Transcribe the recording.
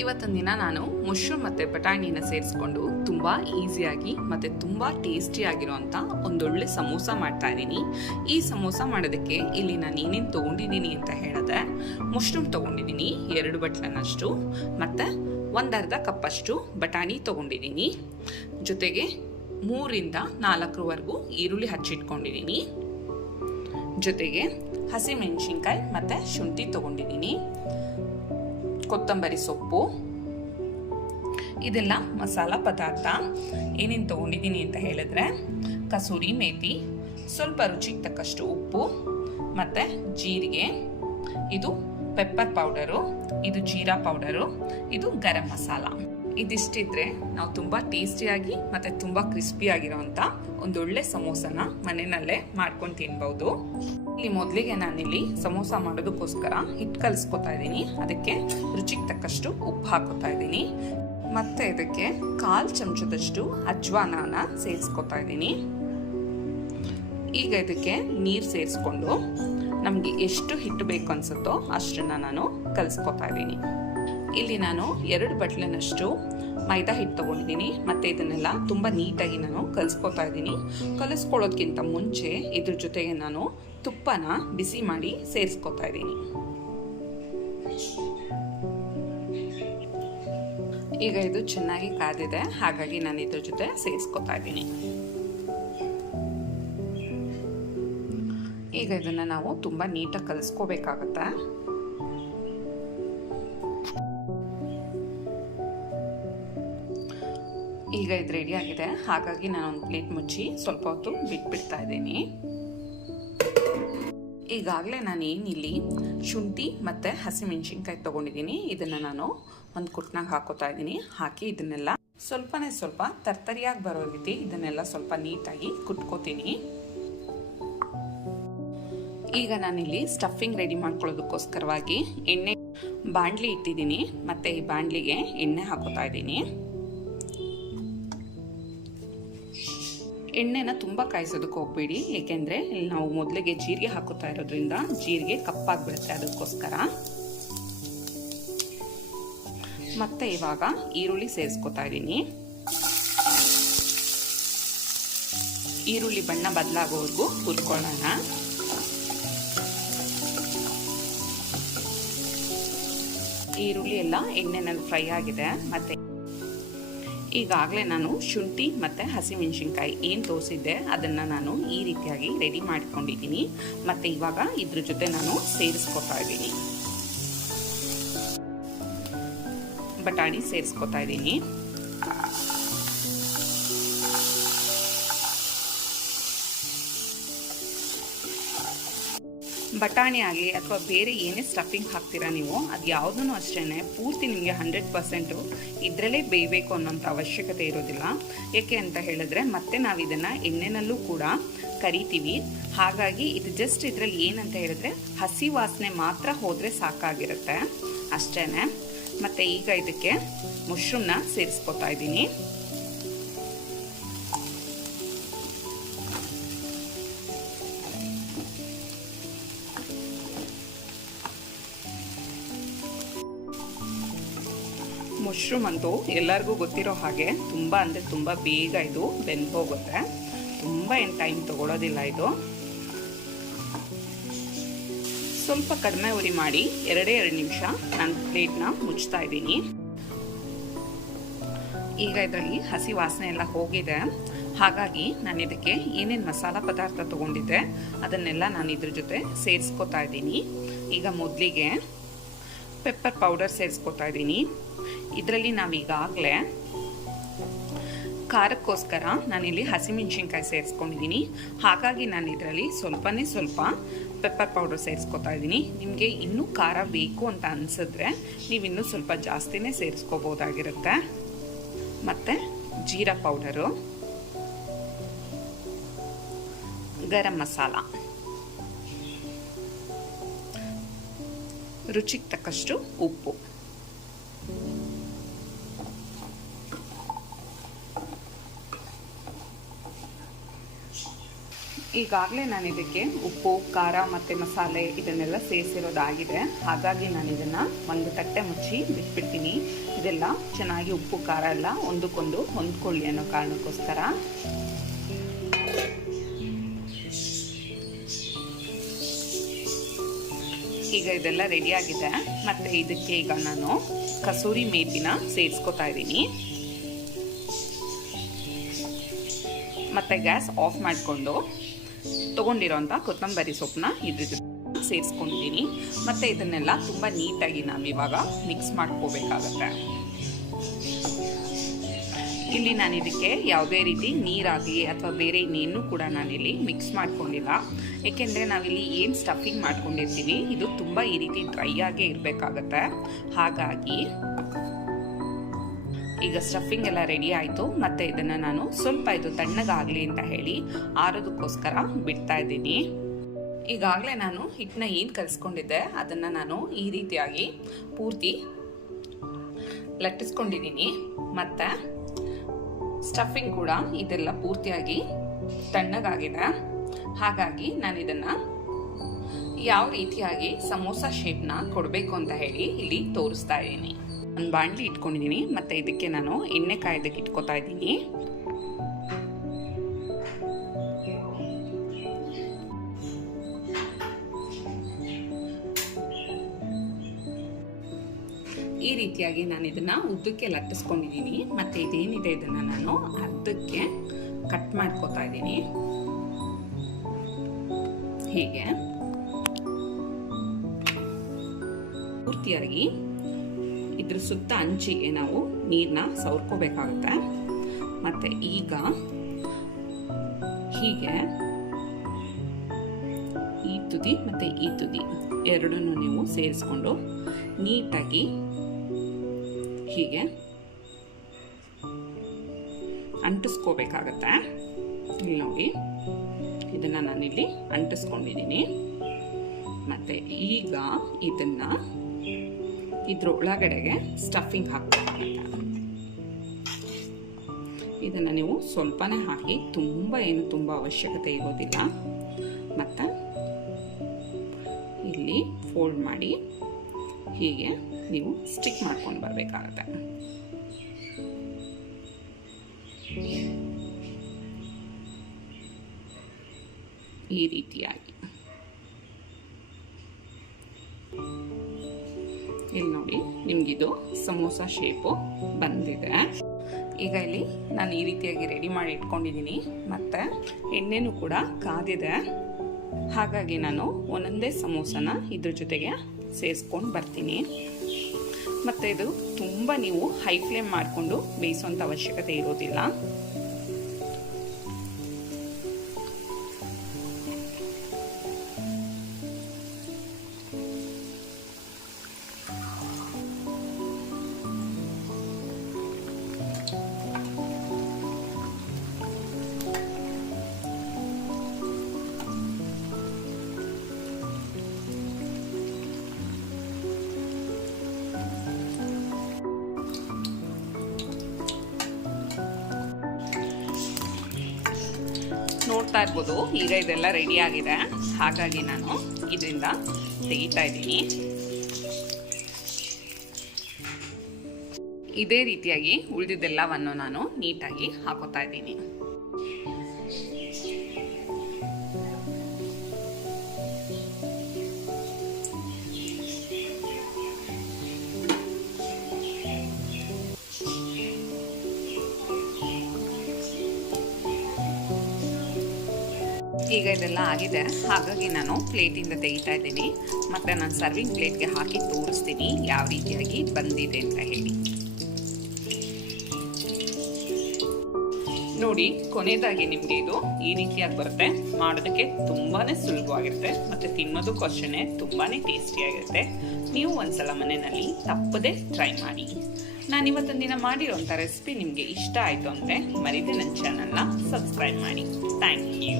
ಇವತ್ತಿನ ದಿನ ನಾನು ಮಶ್ರೂಮ್ ಮತ್ತು ಬಟಾಣಿನ ಸೇರಿಸ್ಕೊಂಡು ತುಂಬ ಈಸಿಯಾಗಿ ಮತ್ತು ತುಂಬ ಟೇಸ್ಟಿಯಾಗಿರುವಂಥ ಒಂದೊಳ್ಳೆ ಸಮೋಸ ಮಾಡ್ತಾ ಇದ್ದೀನಿ. ಈ ಸಮೋಸ ಮಾಡೋದಕ್ಕೆ ಇಲ್ಲಿ ನಾನು ಏನೇನು ತೊಗೊಂಡಿದ್ದೀನಿ ಅಂತ ಹೇಳಿದ್ರೆ ಮಶ್ರೂಮ್ ತೊಗೊಂಡಿದ್ದೀನಿ ಎರಡು ಬಟ್ಲನಷ್ಟು, ಮತ್ತು ಒಂದರ್ಧ ಕಪ್ಪಷ್ಟು ಬಟಾಣಿ ತೊಗೊಂಡಿದ್ದೀನಿ. ಜೊತೆಗೆ ಮೂರಿಂದ ನಾಲ್ಕರವರೆಗೂ ಈರುಳ್ಳಿ ಹಚ್ಚಿಟ್ಕೊಂಡಿದ್ದೀನಿ. ಜೊತೆಗೆ ಹಸಿಮೆಣಸಿನ್ಕಾಯಿ ಮತ್ತು ಶುಂಠಿ ತೊಗೊಂಡಿದ್ದೀನಿ. ಕೊತ್ತಂಬರಿ ಸೊಪ್ಪು, ಇದೆಲ್ಲ ಮಸಾಲ ಪದಾರ್ಥ. ಏನೇನು ತೊಗೊಂಡಿದ್ದೀನಿ ಅಂತ ಹೇಳಿದ್ರೆ, ಕಸೂರಿ ಮೇಥಿ ಸ್ವಲ್ಪ ರುಚಿಗೆ ತಕ್ಕಷ್ಟು ಉಪ್ಪು, ಮತ್ತು ಜೀರಿಗೆ, ಇದು ಪೆಪ್ಪರ್ ಪೌಡರು ಇದು ಜೀರಾ ಪೌಡರು ಇದು ಗರಂ ಮಸಾಲ. ಇದಿಷ್ಟಿದ್ರೆ ನಾವು ತುಂಬ ಟೇಸ್ಟಿಯಾಗಿ ಮತ್ತು ತುಂಬ ಕ್ರಿಸ್ಪಿಯಾಗಿರೋವಂಥ ಒಂದೊಳ್ಳೆ ಸಮೋಸನ ಮನೆಯಲ್ಲೇ ಮಾಡ್ಕೊಂಡು ತಿನ್ಬೋದು. ಇಲ್ಲಿ ಮೊದಲಿಗೆ ನಾನಿಲ್ಲಿ ಸಮೋಸ ಮಾಡೋದಕ್ಕೋಸ್ಕರ ಹಿಟ್ಟು ಕಲಿಸ್ಕೊತಾ ಇದ್ದೀನಿ. ಅದಕ್ಕೆ ರುಚಿಗೆ ತಕ್ಕಷ್ಟು ಉಪ್ಪು ಹಾಕೋತಾ ಇದ್ದೀನಿ. ಮತ್ತೆ ಇದಕ್ಕೆ ಕಾಲು ಚಮಚದಷ್ಟು ಅಜ್ವಾನನ ಸೇರಿಸ್ಕೊತಾ ಇದ್ದೀನಿ. ಈಗ ಇದಕ್ಕೆ ನೀರು ಸೇರಿಸ್ಕೊಂಡು ನಮಗೆ ಎಷ್ಟು ಹಿಟ್ಟು ಬೇಕು ಅನ್ಸುತ್ತೋ ಅಷ್ಟನ್ನ ನಾನು ಕಲಿಸ್ಕೊತಾ ಇದ್ದೀನಿ. ಇಲ್ಲಿ ನಾನು ಎರಡು ಬಟ್ಲಿನಷ್ಟು ಮೈದಾ ಹಿಟ್ಟು ತೊಗೊಂಡಿದ್ದೀನಿ. ಮತ್ತು ಇದನ್ನೆಲ್ಲ ತುಂಬ ನೀಟಾಗಿ ನಾನು ಕಲಿಸ್ಕೊತಾ ಇದ್ದೀನಿ. ಕಲಿಸ್ಕೊಳ್ಳೋದ್ಕಿಂತ ಮುಂಚೆ ಇದ್ರ ಜೊತೆಗೆ ನಾನು ತುಪ್ಪನ ಬಿಸಿ ಮಾಡಿ ಸೇರಿಸ್ಕೊತಾ ಇದ್ದೀನಿ. ಈಗ ಇದು ಚೆನ್ನಾಗಿ ಕಾದಿದೆ. ಹಾಗಾಗಿ ನಾನು ಇದ್ರ ಜೊತೆ ಸೇರಿಸ್ಕೊತಾ ಇದ್ದೀನಿ. ಈಗ ಇದನ್ನು ನಾವು ತುಂಬ ನೀಟಾಗಿ ಕಲಿಸ್ಕೋಬೇಕಾಗತ್ತೆ. ಈಗ ಇದು ರೆಡಿ ಆಗಿದೆ. ಹಾಗಾಗಿ ನಾನು ಒಂದು ಪ್ಲೇಟ್ ಮುಚ್ಚಿ ಸ್ವಲ್ಪ ಹೊತ್ತು ಬಿಟ್ಬಿಡ್ತಾ ಇದ್ದೀನಿ. ಈಗಾಗಲೇ ನಾನು ಇಲ್ಲಿ ಶುಂಠಿ ಮತ್ತು ಹಸಿಮೆಣ್ಸಿನ್ಕಾಯಿ ತೊಗೊಂಡಿದ್ದೀನಿ. ಇದನ್ನು ನಾನು ಒಂದು ಕುಟ್ನಾಗ ಹಾಕೋತಾ ಇದ್ದೀನಿ. ಹಾಕಿ ಇದನ್ನೆಲ್ಲ ಸ್ವಲ್ಪನೇ ಸ್ವಲ್ಪ ತರ್ತರಿಯಾಗಿ ಬರೋ ರೀತಿ ಇದನ್ನೆಲ್ಲ ಸ್ವಲ್ಪ ನೀಟಾಗಿ ಕುಟ್ಕೋತೀನಿ. ಈಗ ನಾನಿಲ್ಲಿ ಸ್ಟಫಿಂಗ್ ರೆಡಿ ಮಾಡ್ಕೊಳ್ಳೋದಕ್ಕೋಸ್ಕರವಾಗಿ ಎಣ್ಣೆ ಬಾಣಲಿ ಇಟ್ಟಿದ್ದೀನಿ. ಮತ್ತು ಈ ಬಾಣಲಿಗೆ ಎಣ್ಣೆ ಹಾಕೋತಾ ಇದ್ದೀನಿ. ಎಣ್ಣೆನ ತುಂಬ ಕಾಯಿಸೋದಕ್ಕೆ ಹೋಗ್ಬೇಡಿ. ಏಕೆಂದರೆ ನಾವು ಮೊದಲಿಗೆ ಜೀರಿಗೆ ಹಾಕುತ್ತಾ ಇರೋದ್ರಿಂದ ಜೀರಿಗೆ ಕಪ್ಪಾಗ್ಬಿಡುತ್ತೆ ಅದಕ್ಕೋಸ್ಕರ. ಮತ್ತೆ ಇವಾಗ ಈರುಳ್ಳಿ ಸೇರಿಸ್ಕೊತಾ ಇದ್ದೀನಿ. ಈರುಳ್ಳಿ ಬಣ್ಣ ಬದಲಾಗೋವರೆಗೂ ಹುರ್ಕೊಳ್ಳೋಣ. ಈರುಳ್ಳಿ ಎಲ್ಲ ಎಣ್ಣೆನಲ್ಲಿ ಫ್ರೈ ಆಗಿದೆ. ಮತ್ತೆ ಈಗಾಗಲೇ ನಾನು ಶುಂಠಿ ಮತ್ತು ಹಸಿಮೆಣಸಿನ್ಕಾಯಿ ಏನು ತೋರಿಸಿದ್ದೆ ಅದನ್ನು ನಾನು ಈ ರೀತಿಯಾಗಿ ರೆಡಿ ಮಾಡ್ಕೊಂಡಿದ್ದೀನಿ. ಮತ್ತು ಇವಾಗ ಇದ್ರ ಜೊತೆ ನಾನು ಸೇರಿಸ್ಕೊತಾ ಇದ್ದೀನಿ. ಬಟಾಣಿ ಸೇರಿಸ್ಕೊತಾ ಇದ್ದೀನಿ. ಬಟಾಣಿ ಆಗಲಿ ಅಥವಾ ಬೇರೆ ಏನೇ ಸ್ಟಫಿಂಗ್ ಹಾಕ್ತೀರಾ ನೀವು, ಅದು ಯಾವುದೂ ಅಷ್ಟೇ ಪೂರ್ತಿ ನಿಮಗೆ ಹಂಡ್ರೆಡ್ ಪರ್ಸೆಂಟು ಇದರಲ್ಲೇ ಬೇಯಬೇಕು ಅನ್ನೋಂಥ ಅವಶ್ಯಕತೆ ಇರೋದಿಲ್ಲ. ಏಕೆ ಅಂತ ಹೇಳಿದ್ರೆ ಮತ್ತೆ ನಾವು ಇದನ್ನು ಎಣ್ಣೆನಲ್ಲೂ ಕೂಡ ಕರಿತೀವಿ. ಹಾಗಾಗಿ ಇದು ಜಸ್ಟ್ ಇದರಲ್ಲಿ ಏನಂತ ಹೇಳಿದ್ರೆ ಹಸಿ ವಾಸನೆ ಮಾತ್ರ ಹೋದರೆ ಸಾಕಾಗಿರುತ್ತೆ. ಅಷ್ಟೇ ಮತ್ತು ಈಗ ಇದಕ್ಕೆ ಮುಶ್ರೂಮ್ನ ಸೇರಿಸ್ಕೊತಾ ಇದ್ದೀನಿ. ಮಶ್ರೂಮ್ ಅಂತೂ ಎಲ್ಲರಿಗೂ ಗೊತ್ತಿರೋ ಹಾಗೆ ತುಂಬ ಅಂದರೆ ತುಂಬ ಬೇಗ ಇದು ಬೆಂದು ಹೋಗುತ್ತೆ. ತುಂಬ ಏನು ಟೈಮ್ ತೊಗೊಳೋದಿಲ್ಲ ಇದು. ಸ್ವಲ್ಪ ಕಡಿಮೆ ಉರಿ ಮಾಡಿ ಎರಡೇ ಎರಡು ನಿಮಿಷ ನಾನು ಪ್ಲೇಟ್ನ ಮುಚ್ತಾ ಇದ್ದೀನಿ. ಈಗ ಇದರಲ್ಲಿ ಹಸಿ ವಾಸನೆ ಎಲ್ಲ ಹೋಗಿದೆ. ಹಾಗಾಗಿ ನಾನು ಇದಕ್ಕೆ ಏನೇನು ಮಸಾಲ ಪದಾರ್ಥ ತೊಗೊಂಡಿದ್ದೆ ಅದನ್ನೆಲ್ಲ ನಾನು ಇದ್ರ ಜೊತೆ ಸೇರಿಸ್ಕೊತಾ ಇದ್ದೀನಿ. ಈಗ ಮೊದಲಿಗೆ ಪೆಪ್ಪರ್ ಪೌಡರ್ ಸೇರಿಸ್ಕೊತಾ ಇದ್ದೀನಿ ಇದರಲ್ಲಿ ನಾವೀಗಾಗಲೇ ಖಾರಕ್ಕೋಸ್ಕರ ನಾನಿಲ್ಲಿ ಹಸಿಮೆಣ್ಸಿನ್ಕಾಯಿ ಸೇರಿಸ್ಕೊಂಡಿದ್ದೀನಿ ಹಾಗಾಗಿ ನಾನು ಇದರಲ್ಲಿ ಸ್ವಲ್ಪನೇ ಸ್ವಲ್ಪ ಪೆಪ್ಪರ್ ಪೌಡರ್ ಸೇರಿಸ್ಕೊತಾ ಇದ್ದೀನಿ ನಿಮಗೆ ಇನ್ನೂ ಖಾರ ಬೇಕು ಅಂತ ಅನಿಸಿದ್ರೆ ನೀವು ಇನ್ನೂ ಸ್ವಲ್ಪ ಜಾಸ್ತಿನೇ ಸೇರಿಸ್ಕೋಬೋದಾಗಿರುತ್ತೆ. ಮತ್ತು ಜೀರಾ ಪೌಡರು ಗರಂ ಮಸಾಲ. ರುಚಿಗೆ ತಕ್ಕಷ್ಟು ಉಪ್ಪು. ಈಗಾಗಲೇ ನಾನು ಇದಕ್ಕೆ ಉಪ್ಪು, ಖಾರ ಮತ್ತು ಮಸಾಲೆ ಇದನ್ನೆಲ್ಲ ಸೇರಿಸಿರೋದಾಗಿದೆ. ಹಾಗಾಗಿ ನಾನು ಇದನ್ನು ಒಂದು ತಟ್ಟೆ ಮುಚ್ಚಿ ಬಿಟ್ಬಿಡ್ತೀನಿ. ಇದೆಲ್ಲ ಚೆನ್ನಾಗಿ ಉಪ್ಪು, ಖಾರ ಎಲ್ಲ ಒಂದಕ್ಕೊಂದು ಹೊಂದ್ಕೊಳ್ಳಿ ಅನ್ನೋ ಕಾರಣಕ್ಕೋಸ್ಕರ. ಈಗ ಇದೆಲ್ಲ ರೆಡಿಯಾಗಿದೆ ಮತ್ತು ಇದಕ್ಕೆ ಈಗ ನಾನು ಕಸೂರಿ ಮೇಥಿನ ಸೇರಿಸ್ಕೊತಾ ಇದ್ದೀನಿ. ಮತ್ತು ಗ್ಯಾಸ್ ಆಫ್ ಮಾಡಿಕೊಂಡು ತೊಗೊಂಡಿರೋಂಥ ಕೊತ್ತಂಬರಿ ಸೊಪ್ಪನ್ನ ಇದ್ರ ಸೇರಿಸ್ಕೊಂಡಿದ್ದೀನಿ. ಮತ್ತು ಇದನ್ನೆಲ್ಲ ತುಂಬ ನೀಟಾಗಿ ನಾವು ಇವಾಗ ಮಿಕ್ಸ್ ಮಾಡ್ಕೋಬೇಕಾಗತ್ತೆ. ಇಲ್ಲಿ ನಾನು ಇದಕ್ಕೆ ಯಾವುದೇ ರೀತಿ ನೀರಾಗಲಿ ಅಥವಾ ಬೇರೆ ಇನ್ನೇನು ಕೂಡ ನಾನಿಲ್ಲಿ ಮಿಕ್ಸ್ ಮಾಡ್ಕೊಂಡಿಲ್ಲ. ಏಕೆಂದರೆ ನಾವಿಲ್ಲಿ ಏನು ಸ್ಟಫಿಂಗ್ ಮಾಡ್ಕೊಂಡಿರ್ತೀವಿ, ಇದು ತುಂಬ ಈ ರೀತಿ ಡ್ರೈ ಆಗೇ ಇರಬೇಕಾಗತ್ತೆ. ಹಾಗಾಗಿ ಈಗ ಸ್ಟಫಿಂಗ್ ಎಲ್ಲ ರೆಡಿ ಆಯಿತು. ಮತ್ತು ಇದನ್ನು ನಾನು ಸ್ವಲ್ಪ ಇದು ತಣ್ಣಗಾಗಲಿ ಅಂತ ಹೇಳಿ ಆರೋದಕ್ಕೋಸ್ಕರ ಬಿಡ್ತಾ ಇದ್ದೀನಿ. ಈಗಾಗಲೇ ನಾನು ಹಿಟ್ಟನ್ನ ಏನು ಕಲಿಸ್ಕೊಂಡಿದ್ದೆ, ಅದನ್ನು ನಾನು ಈ ರೀತಿಯಾಗಿ ಪೂರ್ತಿ ಲಟ್ಟಿಸ್ಕೊಂಡಿದ್ದೀನಿ. ಮತ್ತು ಸ್ಟಫಿಂಗ್ ಕೂಡ ಇದೆಲ್ಲ ಪೂರ್ತಿಯಾಗಿ ತಣ್ಣಗಾಗಿದೆ. ಹಾಗಾಗಿ ನಾನು ಇದನ್ನು ಯಾವ ರೀತಿಯಾಗಿ ಸಮೋಸ ಶೇಪ್ನ ಕೊಡಬೇಕು ಅಂತ ಹೇಳಿ ಇಲ್ಲಿ ತೋರಿಸ್ತಾ ಇದ್ದೀನಿ. ಒಂದು ಬಾಣಲಿ ಇಟ್ಕೊಂಡಿದ್ದೀನಿ. ಮತ್ತು ಇದಕ್ಕೆ ನಾನು ಎಣ್ಣೆ ಕಾಯ್ದಕ್ಕೆ ಇಟ್ಕೋತಾ ಇದ್ದೀನಿ. ರೀತಿಯಾಗಿ ನಾನು ಇದನ್ನು ಉದ್ದಕ್ಕೆ ಲಟ್ಟಿಸ್ಕೊಂಡಿದ್ದೀನಿ. ಮತ್ತು ಇದೇನಿದೆ ಇದನ್ನು ನಾನು ಅರ್ಧಕ್ಕೆ ಕಟ್ ಮಾಡ್ಕೋತಾ ಇದ್ದೀನಿ. ಹೀಗೆ. ಪೂರ್ತಿಯಾಗಿ ಇದ್ರ ಸುತ್ತ ಅಂಚಿಗೆ ನಾವು ನೀರನ್ನ ಸವರ್ಕೋಬೇಕಾಗುತ್ತೆ. ಮತ್ತು ಈಗ ಹೀಗೆ ಈ ತುದಿ ಮತ್ತು ಈ ತುದಿ ಎರಡನ್ನೂ ನೀವು ಸೇರಿಸ್ಕೊಂಡು ನೀಟಾಗಿ ಹೀಗೆ ಅಂಟಿಸ್ಕೋಬೇಕಾಗತ್ತೆ. ಇಲ್ಲಿ ನೋಡಿ, ಇದನ್ನು ನಾನಿಲ್ಲಿ ಅಂಟಿಸ್ಕೊಂಡಿದ್ದೀನಿ. ಮತ್ತು ಈಗ ಇದನ್ನು ಇದ್ರ ಒಳಗಡೆಗೆ ಸ್ಟಫಿಂಗ್ ಹಾಕಬೇಕಾಗತ್ತೆ ಇದನ್ನು ನೀವು ಸ್ವಲ್ಪನೇ ಹಾಕಿ, ತುಂಬ ಏನು ತುಂಬ ಅವಶ್ಯಕತೆ ಇರೋದಿಲ್ಲ. ಮತ್ತು ಇಲ್ಲಿ ಫೋಲ್ಡ್ ಮಾಡಿ ಹೀಗೆ ನೀವು ಸ್ಟಿಕ್ ಮಾಡ್ಕೊಂಡು ಬರಬೇಕಾಗತ್ತೆ. ಈ ರೀತಿಯಾಗಿ. ಇಲ್ಲಿ ನೋಡಿ, ನಿಮ್ಗಿದು ಸಮೋಸ ಶೇಪು ಬಂದಿದೆ. ಈಗ ಇಲ್ಲಿ ನಾನು ಈ ರೀತಿಯಾಗಿ ರೆಡಿ ಮಾಡಿ ಇಟ್ಕೊಂಡಿದ್ದೀನಿ. ಮತ್ತು ಎಣ್ಣೆನೂ ಕೂಡ ಕಾದಿದೆ. ಹಾಗಾಗಿ ನಾನು ಒಂದೊಂದೇ ಸಮೋಸನ ಇದ್ರ ಜೊತೆಗೆ ಸೇರಿಸ್ಕೊಂಡು ಬರ್ತೀನಿ. ಮತ್ತು ಇದು ತುಂಬ ನೀವು ಹೈ ಫ್ಲೇಮ್ ಮಾಡಿಕೊಂಡು ಬೇಯಿಸುವಂಥ ಅವಶ್ಯಕತೆ ಇರೋದಿಲ್ಲ. ನೋಡ್ತಾ ಇರ್ಬೋದು. ಈಗ ಇದೆಲ್ಲ ರೆಡಿ ಆಗಿದೆ. ಹಾಗಾಗಿ ನಾನು ಇದರಿಂದ ತೆಗಿತಾ ಇದ್ದೀನಿ. ಇದೇ ರೀತಿಯಾಗಿ ಉಳಿದಿದ್ದೆಲ್ಲವನ್ನು ನಾನು ನೀಟಾಗಿ ಹಾಕೋತಾ ಇದ್ದೀನಿ. ಈಗ ಇದೆಲ್ಲ ಆಗಿದೆ. ಹಾಗಾಗಿ ನಾನು ಪ್ಲೇಟಿಂದ ತೆಗಿತಾ ಇದ್ದೀನಿ. ಮತ್ತು ನಾನು ಸರ್ವಿಂಗ್ ಪ್ಲೇಟ್ಗೆ ಹಾಕಿ ತೋರಿಸ್ತೀನಿ ಯಾವ ರೀತಿಯಾಗಿ ಬಂದಿದೆ ಅಂತ ಹೇಳಿ. ನೋಡಿ, ಕೊನೆಯದಾಗಿ ನಿಮಗೆ ಇದು ಈ ರೀತಿಯಾಗಿ ಬರುತ್ತೆ. ಮಾಡೋದಕ್ಕೆ ತುಂಬಾ ಸುಲಭವಾಗಿರುತ್ತೆ. ಮತ್ತು ತಿನ್ನೋದಕ್ಕೂ ಅಷ್ಟೇ ತುಂಬಾ ಟೇಸ್ಟಿಯಾಗಿರುತ್ತೆ ನೀವು ಒಂದ್ಸಲ ಮನೆಯಲ್ಲಿ ತಪ್ಪದೆ ಟ್ರೈ ಮಾಡಿ. ನಾನು ಇವತ್ತೊಂದು ದಿನ ಮಾಡಿರೋಂಥ ರೆಸಿಪಿ ನಿಮಗೆ ಇಷ್ಟ ಆಯಿತು ಅಂದರೆ ಮರಿದೆ ನನ್ನ ಚಾನಲ್ನ ಸಬ್ಸ್ಕ್ರೈಬ್ ಮಾಡಿ. Thank you